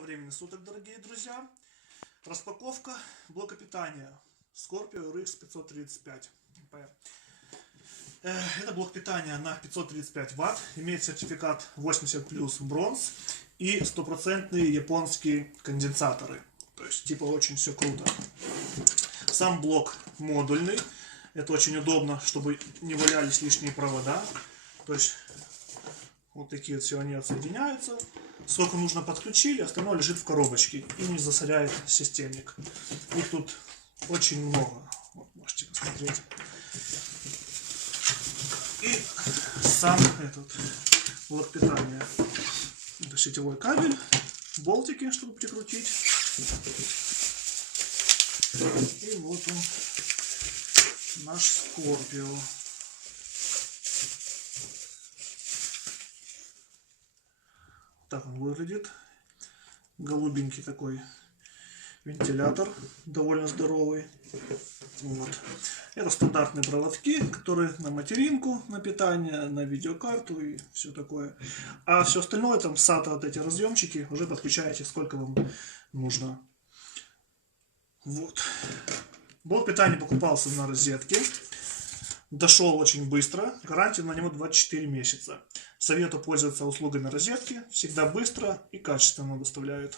времени суток, дорогие друзья. Распаковка блока питания Scorpio RX 535. Э, Это блок питания на 535 ватт, имеет сертификат 80 плюс бронз и стопроцентные японские конденсаторы. То есть, типа, очень все круто. Сам блок модульный. Это очень удобно, чтобы не валялись лишние провода. То есть, вот такие вот все они отсоединяются. Сколько нужно подключили, остальное лежит в коробочке и не засоряет системник. Их тут очень много. Вот, можете посмотреть. И сам этот блок питания. Это сетевой кабель, болтики, чтобы прикрутить. И вот он, наш Скорпио. Так он выглядит. Голубенький такой вентилятор, довольно здоровый. Вот. Это стандартные проводки, которые на материнку, на питание, на видеокарту и все такое. А все остальное, там SATA, вот эти разъемчики, уже подключаете сколько вам нужно. Вот. Блок питания покупался на розетке. Дошел очень быстро. Гарантия на него 24 месяца. Советую пользоваться услугами розетки. Всегда быстро и качественно доставляют.